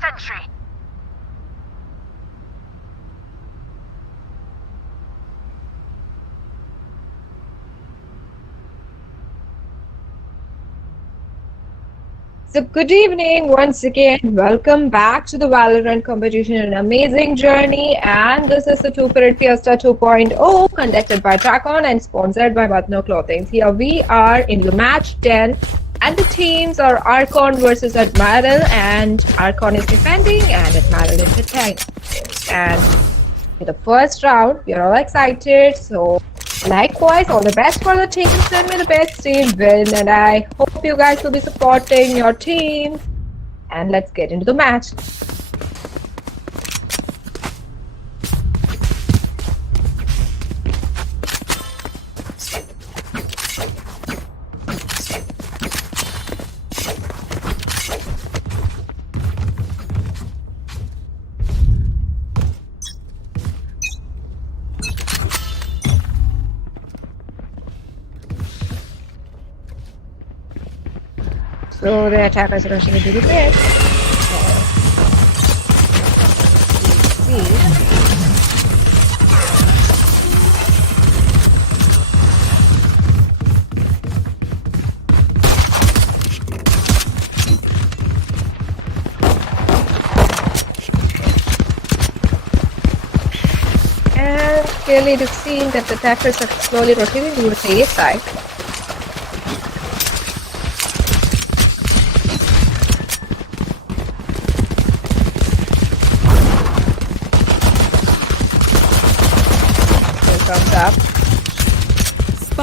sentry. So good evening once again. Welcome back to the Valorant competition, an amazing journey. And this is the 2-period Fiesta 2.0 conducted by Archon and sponsored by Batno Clothing. Here we are in the match 10 and the teams are Archon versus Admiral, and Archon is defending and Admiral is attacking. And for the first round, we are all excited. So likewise, all the best for the teams and may the best team win. And I hope you guys will be supporting your team. And let's get into the match. So the attackers are rushing into the pit. And clearly it is seen that the attackers are slowly rotating towards the A side. Comes up.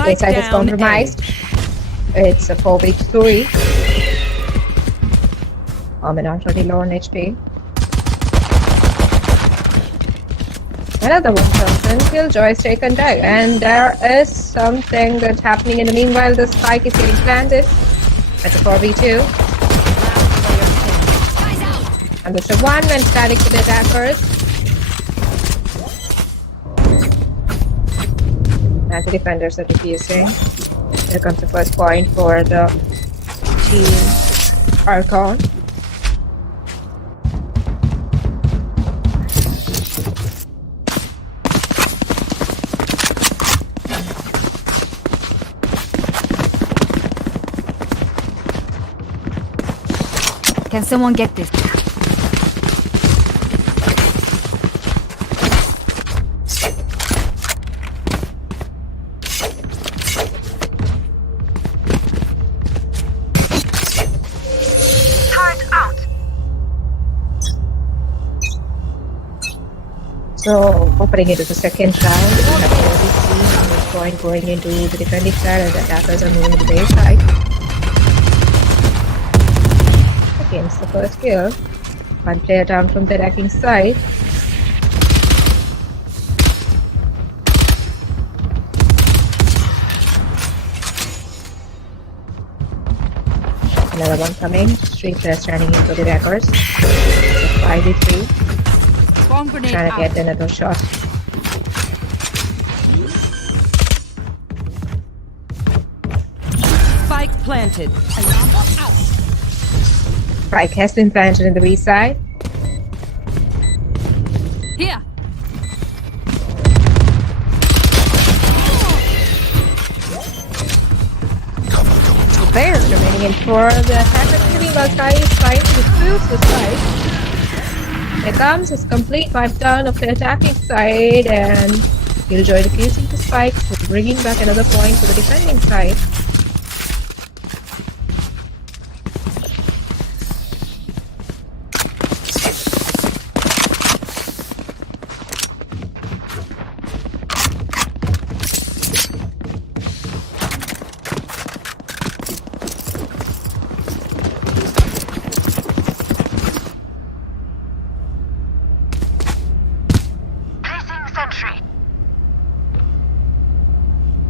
A side is compromised. It's a 4v3. Archon already low on HP. Another one comes in. Killjoy is taken down. And there is something that's happening in the meanwhile. The spike is getting planted. It's a 4v2. And Mr. One went static to the attackers. And the defenders are defusing. Here comes the first point for the team Archon. Can someone get this? So, opening into the second round, we have already seen this point going into the defending side and the attackers are moving to the base side. Against the first kill. One player down from the attacking side. Another one coming. 3 players standing into the attackers. It's a 5v3. Trying to get another shot. Spike planted. Spike has been planted in the B side. Here. Players remaining in for the attack activity while Sky is trying to defuse the side. Here comes his complete wipe down of the attacking side, and Killjoy defusing the spike, so bringing back another point to the defending side.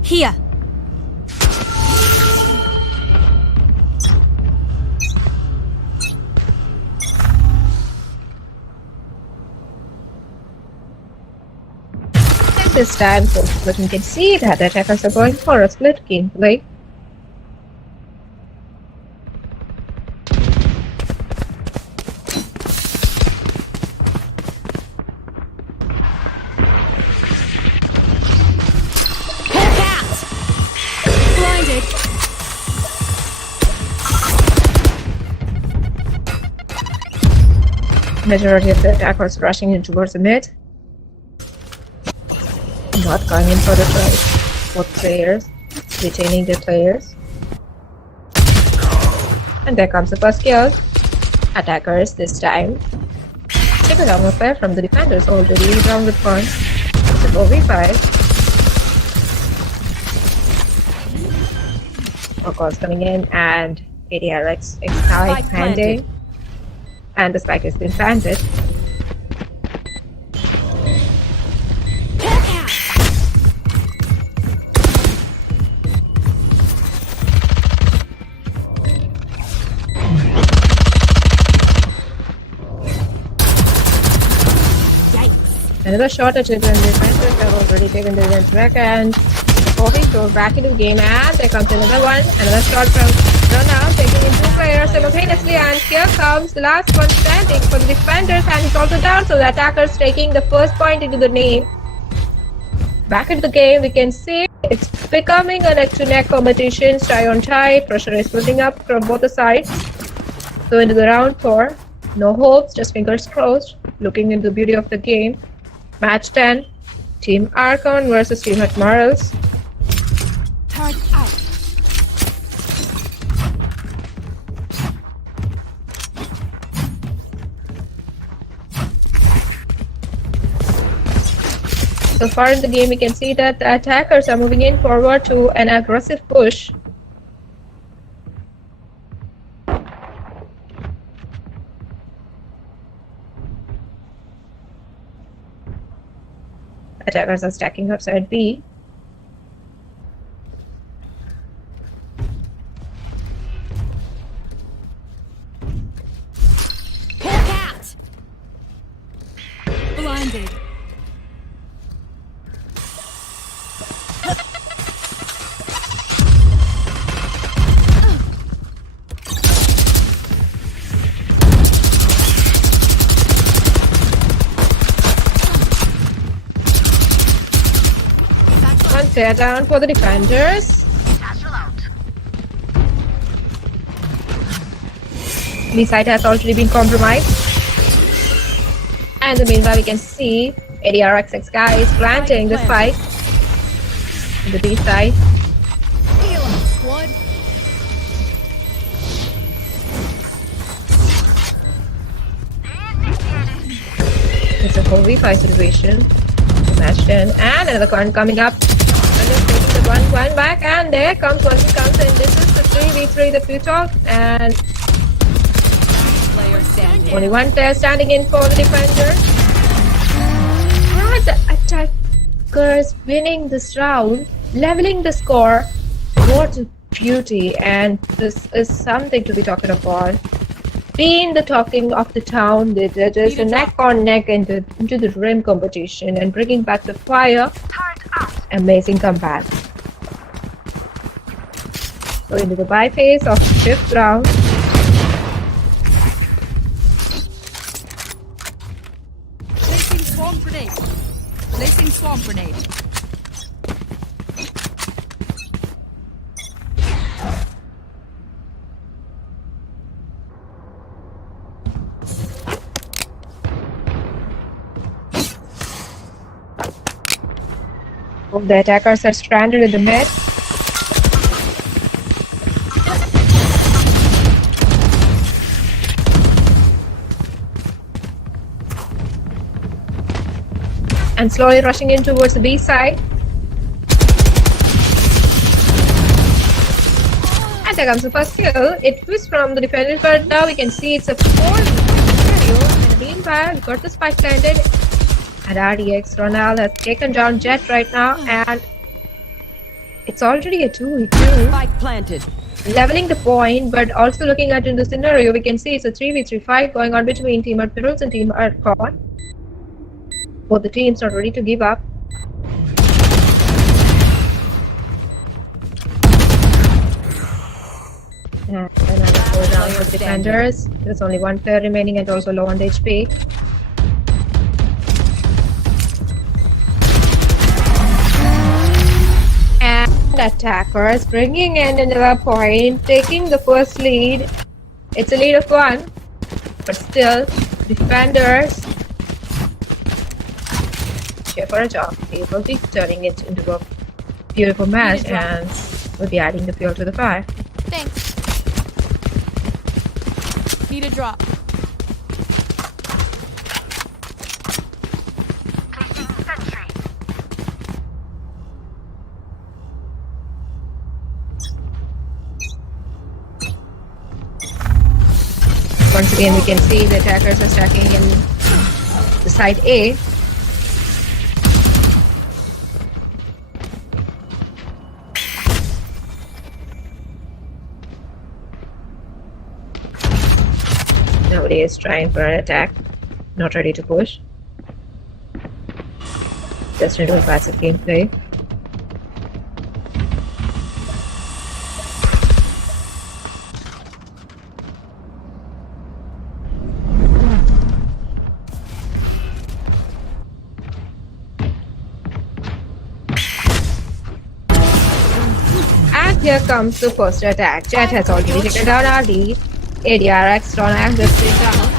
Here. This time, but we can see that the attackers are going for a split gameplay. Majority of the attackers rushing in towards the mid. Not going in for the try. Both players retaining their players. And there comes the first kill. Attackers this time. Take a long affair from the defenders already down with one. It's a 4v5. Of course coming in and ADRX X-High landing. And the spike has been planted. Another shot at it, and the defenders have already taken the event back, and Kobe goes back into the game, and there comes another one. Another shot from Ronald, taking in two players simultaneously, and here comes the last one standing for the defenders, and he's also down, so the attackers taking the first point into the name. Back into the game, we can see it's becoming a neck-to-neck competition, tie on tie, pressure is building up from both the sides. So into the round 4, no hopes, just fingers crossed, looking into the beauty of the game. Match 10, Team Archon versus Team Admirals. Turn out. So far in the game, we can see that the attackers are moving in forward to an aggressive push. Attackers are stacking up side B. Cat! Blinded. One tear down for the defenders. B side has already been compromised. And in the meanwhile, we can see ADRXX guy is planting the spike on the B side. Heal 'em, squad. It's a 4v5 situation. Match 10 and another one coming up. And just taking the one back, and there comes one who comes, and this is the 3v3 that we talked, and Player standing. only one player standing in for the defenders. Are the attackers winning this round, leveling the score? What a beauty, and this is something to be talking about. Being the talking of the town, they did just a neck on neck into the rim competition and bringing back the fire. Amazing comeback. So into the bye phase of the 5th round. Placing swarm grenade. Placing swarm grenade. The attackers are stranded in the mid. And slowly rushing in towards the B side. And there comes the first kill. It was from the defenders, but now we can see it's a 4v3 scenario. And meanwhile, we got the spike landed. And RDX Ronald has taken down Jet right now, and it's already a 2v2. Spike planted. Leveling the point, but also looking at in the scenario, we can see it's a 3v3 fight going on between Team Admirals and Team Archon. Both the teams are ready to give up. And another 4 down for the defenders. There's only one player remaining and also low on the HP. And Attackers bringing in another point, taking the first lead. It's a lead of 1, but still, defenders cheer for a job. They will be turning it into a beautiful match and will be adding the fuel to the fire. Thanks. Need a drop. Once again, we can see the attackers are stacking in the side A. Nobody is trying for an attack. Not ready to push. Just into a passive gameplay. Here comes the first attack. Jet has already taken down our lead. ADRX Ronak just been down.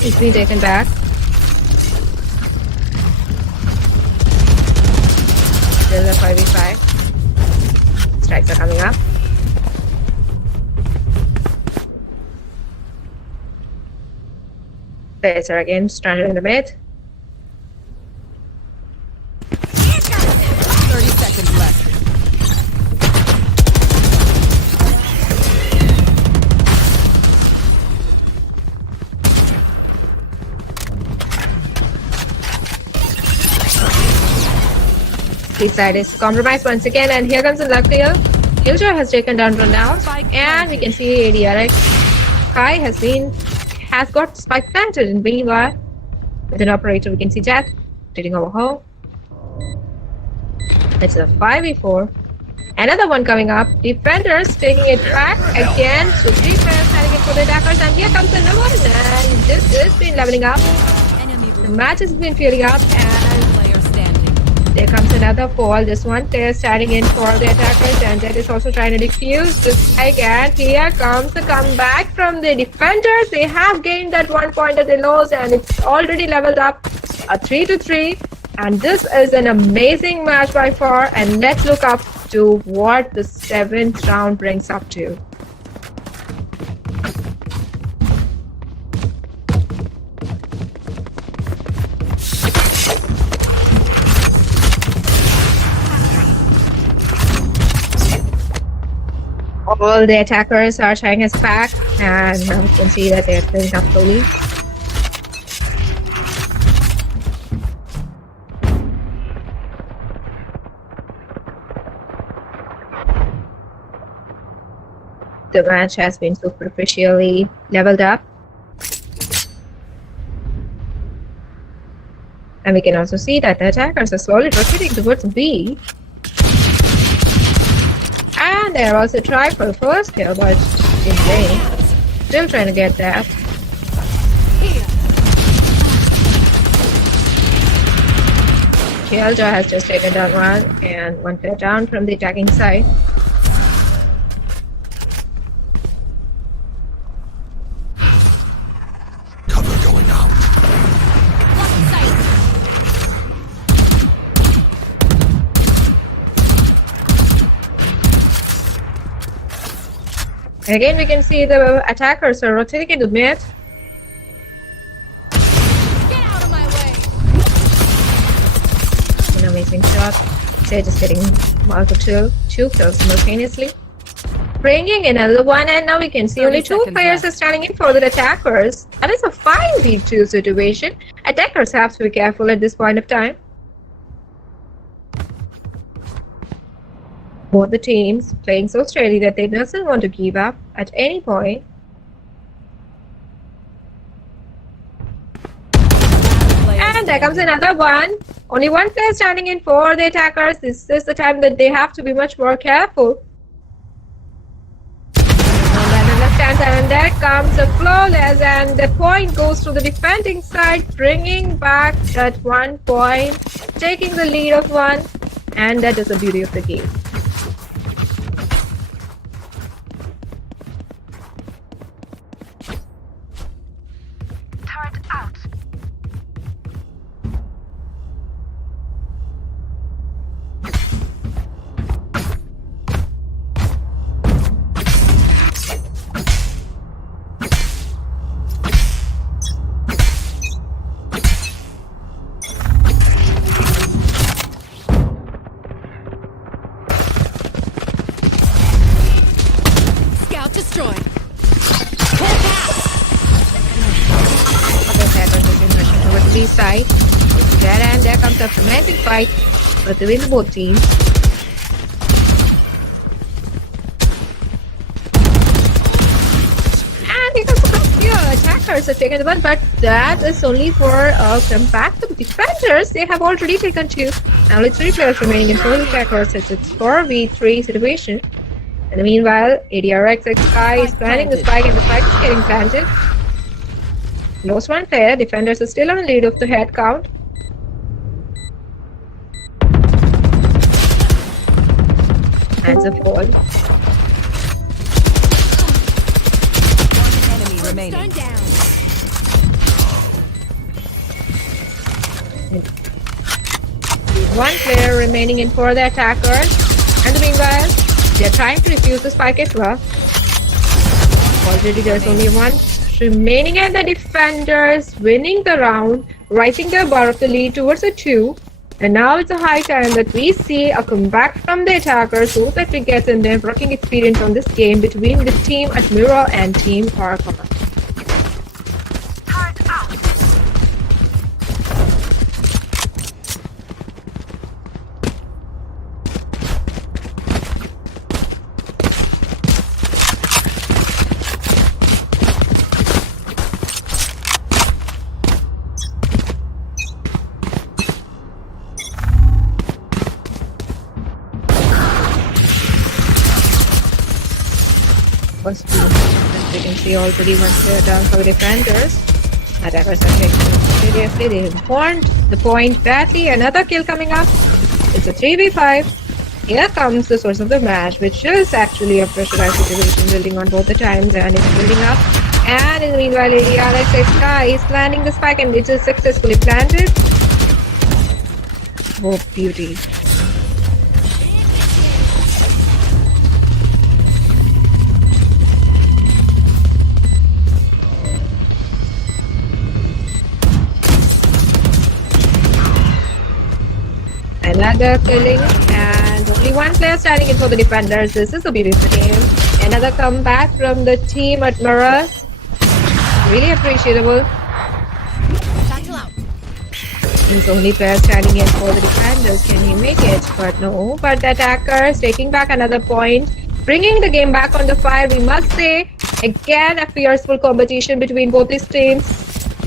He's been taken back. Still a 5v5. Strikes are coming up. Players are again stranded in the mid. 30 seconds left. This side is compromised once again, and here comes the luck kill. Killjoy has taken down Ronald, and we can see ADRX. Kai has got spike planted in B1. With an operator, we can see Jet taking over home. It's a 5v4. Another one coming up. Defenders taking it back again. So 3 players heading in for the attackers, and here comes another one. And this has been leveling up. The match has been filling up, and there comes another fall. This one player standing in for the attackers, and that is also trying to defuse the spike. And here comes the comeback from the defenders. They have gained that 1 point that they lost, and it's already leveled up a 3-3. And this is an amazing match by far. And let's look up to what the 7th round brings up to. All the attackers are trying us back, and now you can see that they're filling up slowly. The match has been superficially leveled up. And we can also see that the attackers are slowly rotating towards B. And they're also trying for the first kill, but in vain. Still trying to get that. Killjoy has just taken down one, and one player down from the attacking side. Cover going out. Again, we can see the attackers are rotating into mid. Get out of my way. An amazing shot. Sage is getting multiple two kills simultaneously. Bringing in another one, and now we can see only 2 players are standing in for the attackers. And it's a 5v2 situation. Attackers have to be careful at this point of time. Both the teams playing so steady that they doesn't want to give up at any point. And there comes another one. Only 1 player standing in for the attackers. This is the time that they have to be much more careful. And then the left hand side, and there comes a flawless, and the point goes to the defending side, bringing back that 1 point, taking the lead of 1. And that is the beauty of the game. Turret out. Scout destroyed. Other attackers have been rushing towards the B side. There and there comes a amazing fight between both teams. And here comes the attackers have taken one, but that is only for a comeback. The defenders, they have already taken two. Now only 3 players remaining in 4 attackers. It's 4v3 situation. And meanwhile, ADRX Sky is planning the spike and the spike is getting planted. Lost one player, defenders are still on the lead of the head count. And the fall. Enemy remaining. Stone down. One player remaining in for the attackers. And meanwhile, they're trying to defuse the spike as well. Already there's only one remaining and the defenders winning the round, rising their bar of the lead towards a 2. And now it's a high time that we see a comeback from the attackers so that we get in their working experience on this game between the team Admiral and team Archon. Turret out. First two, as we can see already one player down for the defenders. Attackers are taking it seriously. They informed the point badly. Another kill coming up. It's a 3v5. Here comes the source of the match, which is actually a pressurized situation building on both the times and it's building up. And in the meanwhile, ADRX Sky is planting the spike and it is successfully planted. Oh, beauty. Another killing and only one player standing in for the defenders. This is a beautiful game. Another comeback from the team Admiral. Really appreciable. Satchel out. There's only player standing in for the defenders. Can he make it? But no. But the attackers taking back another point. Bringing the game back on the fire, we must say. Again, a fearful competition between both these teams.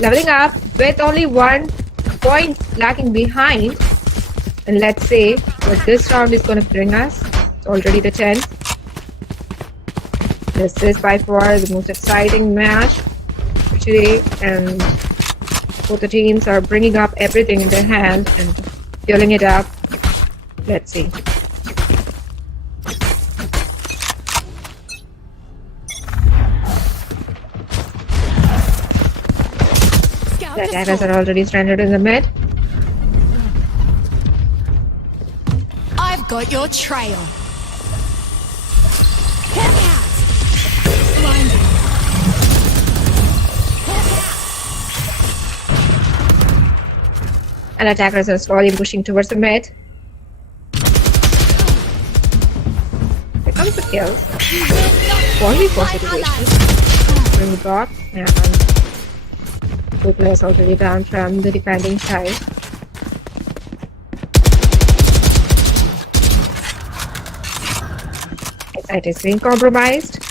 Leveling up with only 1 point lacking behind. And let's see what this round is going to bring us. It's already the 10th. This is by far the most exciting match for today. And both the teams are bringing up everything in their hand and filling it up. Let's see. Scout The attackers destroyed. are already stranded in the mid. I've got your trail. Hawk out. Blinding. And attackers are slowly pushing towards the mid. Here comes the kill. Only for situation. Bring the bot and 2 players already down from the defending side. It is being compromised.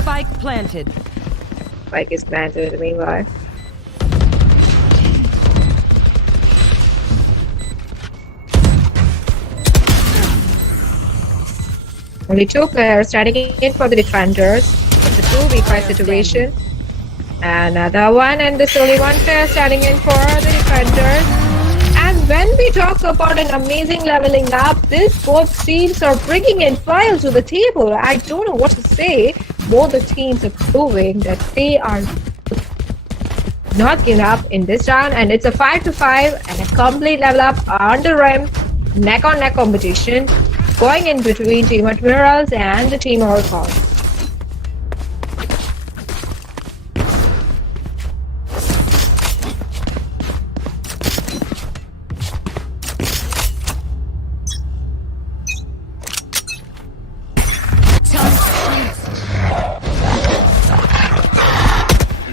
Spike planted. Spike is planted meanwhile. Only 2 players standing in for the defenders. It's a 2v5 situation. Another one, and there's only 1 player standing in for the defenders. And when we talk about an amazing leveling up, this both teams are bringing in fire to the table. I don't know what to say. Both the teams are proving that they are not giving up in this round, and it's a 5-5 and a complete level up on the rim, neck on neck competition going in between Team Admirals and the Team Archon.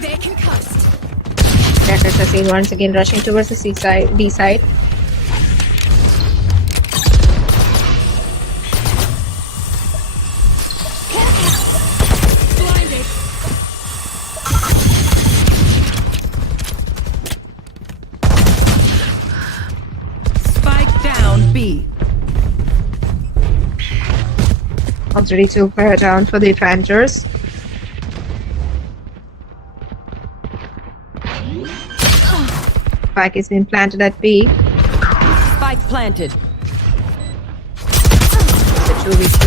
They're concussed. Attackers are seen once again rushing towards the C side, D side. Blinded. Spike down B. Already 2 player down for the defenders. Spike is being planted at B. Spike planted. The 2v3.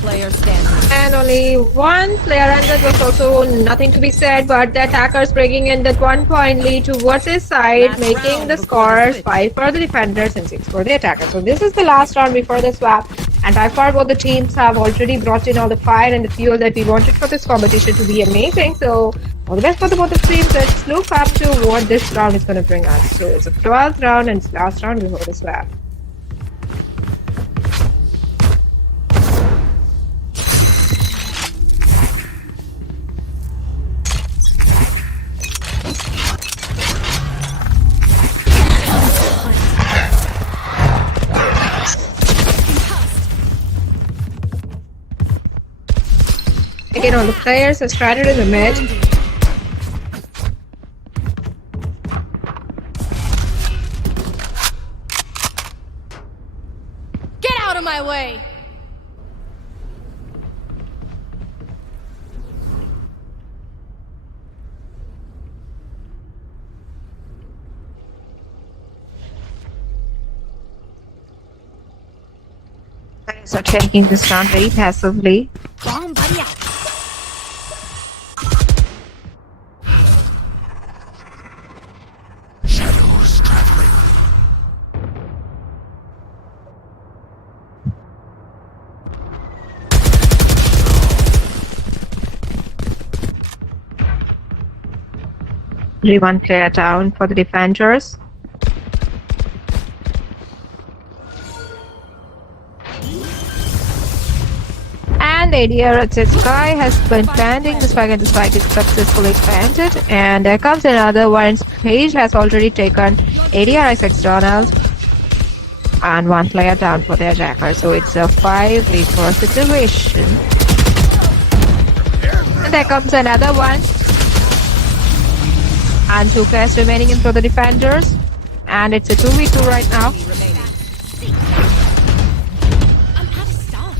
Player standing. And only one player, and that was also nothing to be said, but the attackers bringing in that 1-point lead towards his side, Last making round the before the score switch. 5 for the defenders and 6 for the attackers. So this is the last round before the swap, and by far both the teams have already brought in all the fire and the fuel that we wanted for this competition to be amazing. So all the best for the both the teams. Let's look up to what this round is going to bring us. So it's a 12th round and it's the last round before the swap. Again, all the players have started in the mid. Get out of my way. Players are taking this round very passively. Bomb buddy out. Shadows traveling. Only one player down for the defenders. And the ADR at its sky has been planting the spike, and the spike is successfully planted. And there comes another one. Page has already taken ADR as Donald. And one player down for the attacker. So it's a 5v4 situation. And there comes another one. And 2 players remaining in for the defenders. And it's a 2v2 right now. I'm out of stuff.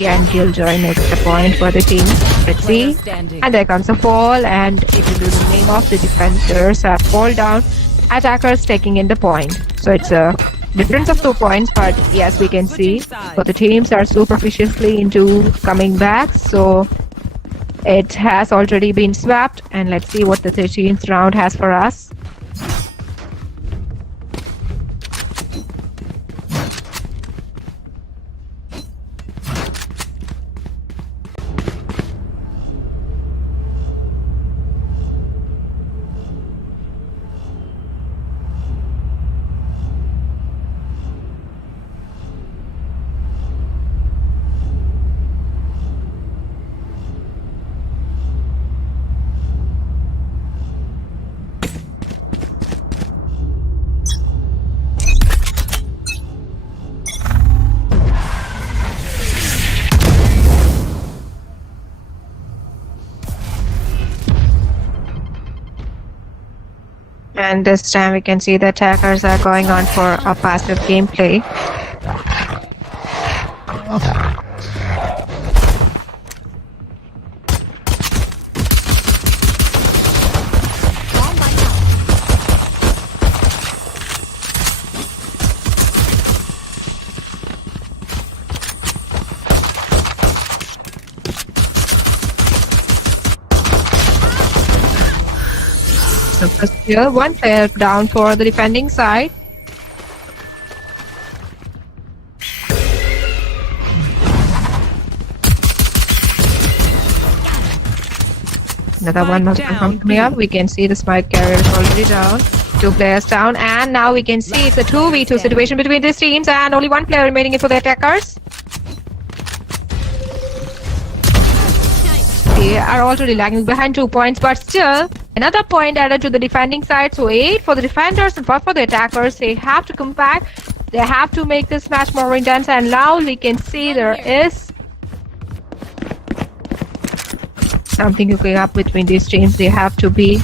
And Giljoy makes the point for the team. Let's see. Standing. And there comes a fall, and it will be the name of the defenders have fall down. Attackers taking in the point. So it's a difference of 2 points, but yes, we can see both the teams are superficially into coming back. So it has already been swapped, and let's see what the 13th round has for us. And this time we can see the attackers are going on for a passive gameplay. Bomb buddy out. So first here, one player down for the defending side. Another one must down, come coming up. We can see the spike carrier is already down. Two players down, and now we can see it's a 2v2 situation between these teams, and only one player remaining for the attackers. They are already lagging behind 2 points, but still another point added to the defending side. So 8 for the defenders and 4 for the attackers. They have to come back. They have to make this match more intense, and now we can see there is something cooking up between these teams. They have to be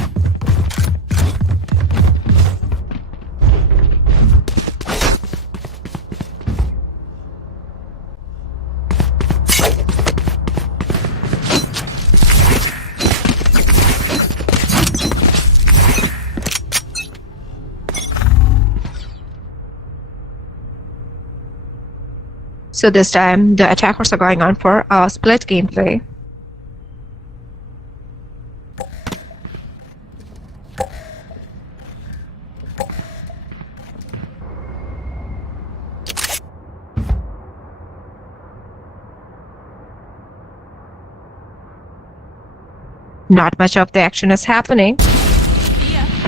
so this time the attackers are going on for a split gameplay. Not much of the action is happening.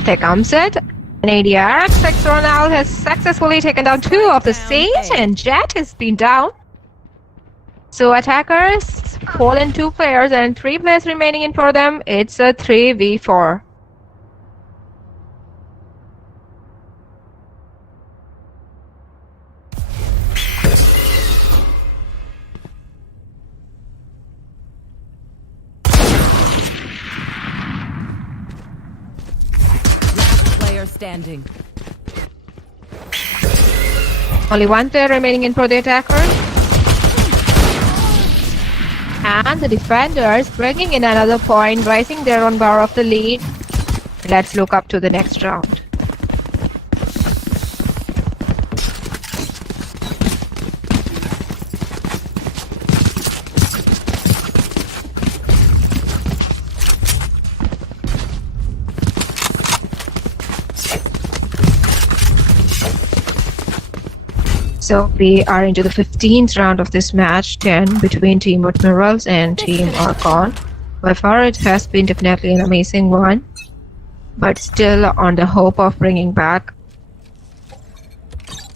There comes it. An ADR Ronald has successfully taken down 2 of the Sage, and Jet has been down. So attackers fallen 2 players and 3 players remaining in for them. It's a 3v4. Player standing. Only 1 player remaining in for the attackers. And the defenders bringing in another point, rising their own bar of the lead. Let's look up to the next round. So we are into the 15th round of this match, 10 between Team Admirals and Team Archon. By far it has been definitely an amazing one, but still on the hope of bringing back.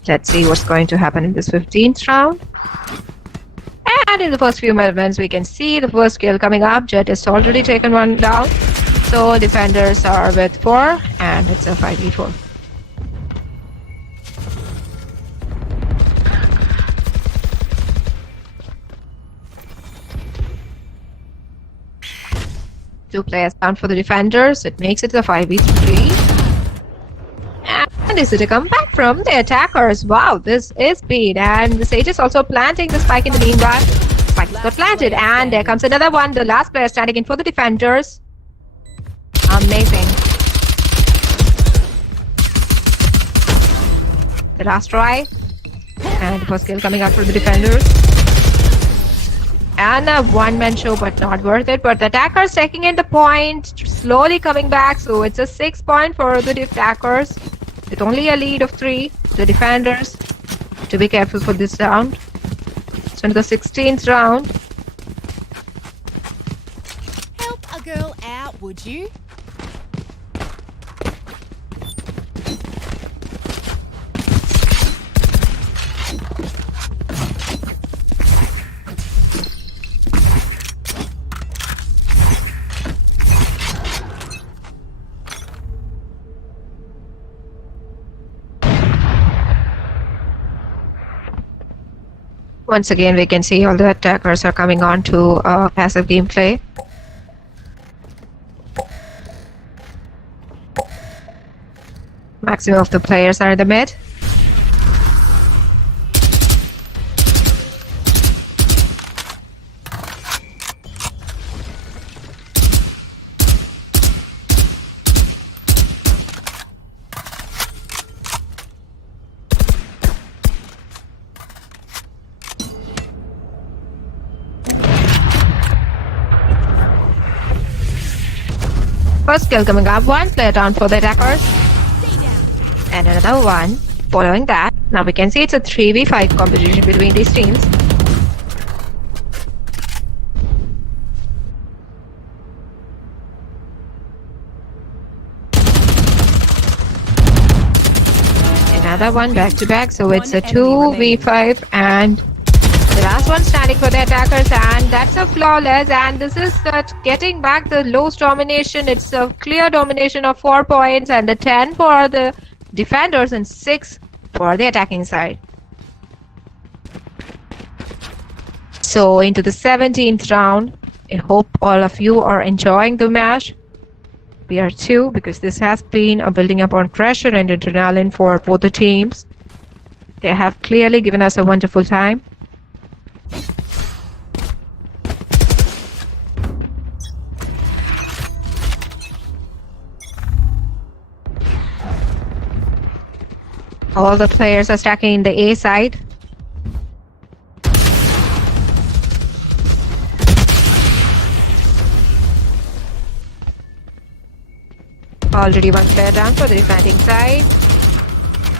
Let's see what's going to happen in this 15th round. And in the first few moments we can see the first kill coming up. Jet has already taken 1 down. So defenders are with 4 and it's a 5v4. Two players down for the defenders. It makes it a 5v3. And is it a comeback from the attackers? Wow, this is speed. And the Sage is also planting the spike in the meanwhile. Spike got planted. And there comes another one. The last player standing in for the defenders. Amazing. The last try. And the first kill coming out for the defenders. And a one-man show, but not worth it. But the attackers taking in the point, slowly coming back. So it's a 6 point for the attackers, with only a lead of 3. The defenders to be careful for this round. So into the 16th round. Help a girl out, would you? Once again, we can see all the attackers are coming on to passive gameplay. Maximum of the players are in the mid. First kill coming up, one player down for the attackers. And another one following that. Now we can see it's a 3v5 competition between these teams. Another one back to back, so it's a 2v5 and the last one standing for the attackers, and that's a flawless, and this is that getting back the lowest domination. It's a clear domination of 4 points and the 10 for the defenders and 6 for the attacking side. So into the 17th round. I hope all of you are enjoying the match. We are too, because this has been a building up on pressure and adrenaline for both the teams. They have clearly given us a wonderful time. All the players are stacking in the A side. Already one player down for the defending side.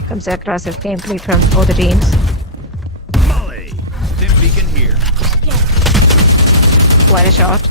Comes across a gameplay from both the teams. Molly! Stim beacon here. What a shot.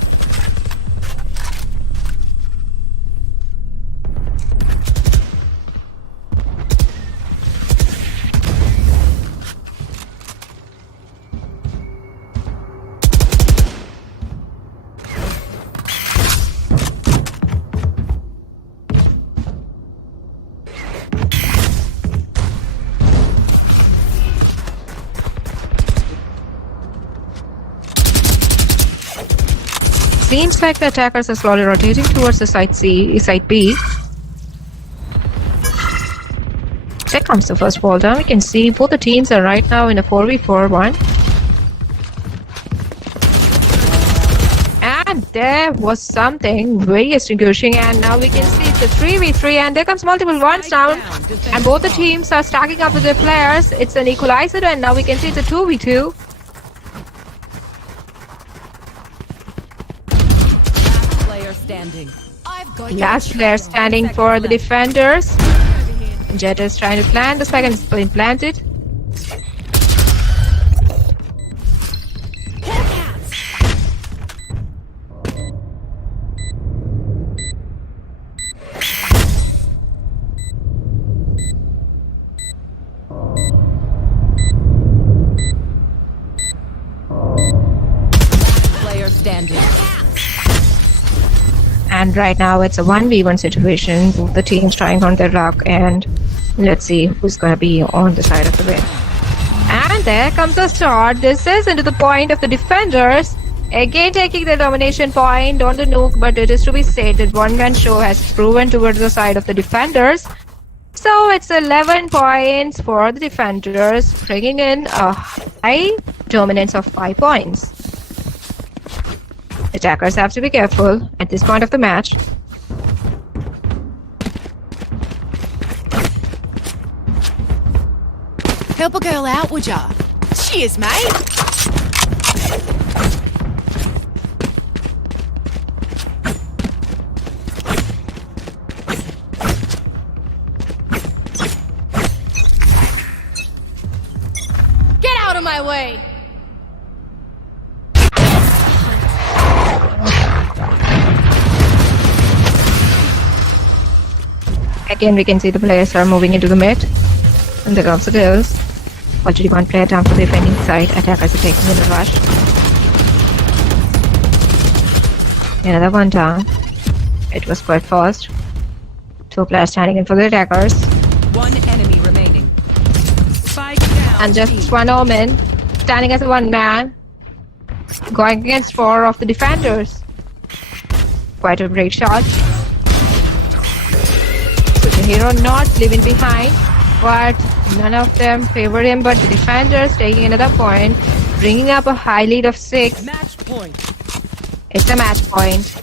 Seems like the attackers are slowly rotating towards the side B. There comes the first ball down. We can see both the teams are right now in a 4v4-1. And there was something very extinguishing, and now we can see it's a 3v3, and there comes multiple ones down. And both the teams are stacking up with their players. It's an equalizer, and now we can see it's a 2v2. Standing. I've got Last player standing for the defenders. Jet is trying to plant. The second is being planted. Player standing. And right now it's a 1v1 situation. Both the teams trying on their luck, and let's see who's going to be on the side of the win. And there comes a shot. This is into the point of the defenders. Again taking the domination point on the nuke, but it is to be said that one-man show has proven towards the side of the defenders. So it's 11 points for the defenders, bringing in a high dominance of 5 points. Attackers have to be careful at this point of the match. Help a girl out, would ya? Cheers, mate. Get out of my way. Again, we can see the players are moving into the mid. And there comes the girls. Already one player down for the defending side. Attackers are taking in a rush. Another one down. It was quite fast. 2 players standing in for the attackers. One enemy remaining. Spike down. And just one Omen. Standing as a one man. Going against 4 of the defenders. Quite a great shot. The hero not leaving behind, but none of them favor him. But the defenders taking another point, bringing up a high lead of 6. Match point. It's a match point.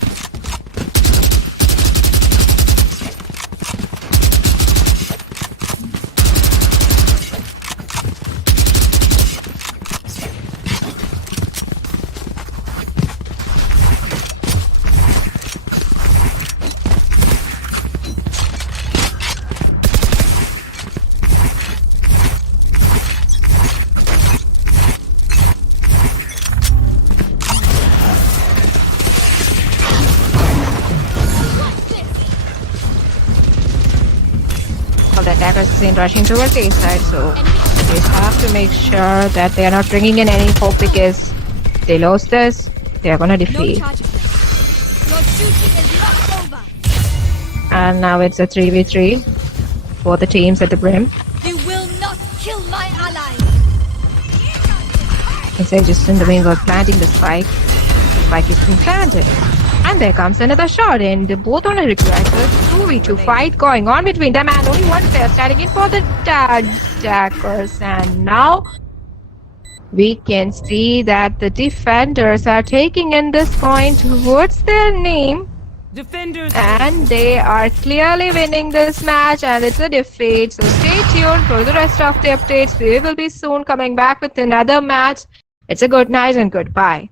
The attackers is in rushing towards A side, so they have to make sure that they are not bringing in any hope, because they lost this, they are gonna No defeat. charges left. Your duty is not over. And now it's a 3v3 for the teams at the brim. You will not kill my allies. Instead, just in the wing of planting the spike. The spike is being planted. And there comes another shot, and both on a aggressive 2v2 fight going on between them, and only one player standing in for the attackers. And now we can see that the defenders are taking in this point towards their name, Defenders. and they are clearly winning this match, and it's a defeat. So stay tuned for the rest of the updates. We will be soon coming back with another match. It's a good night and goodbye.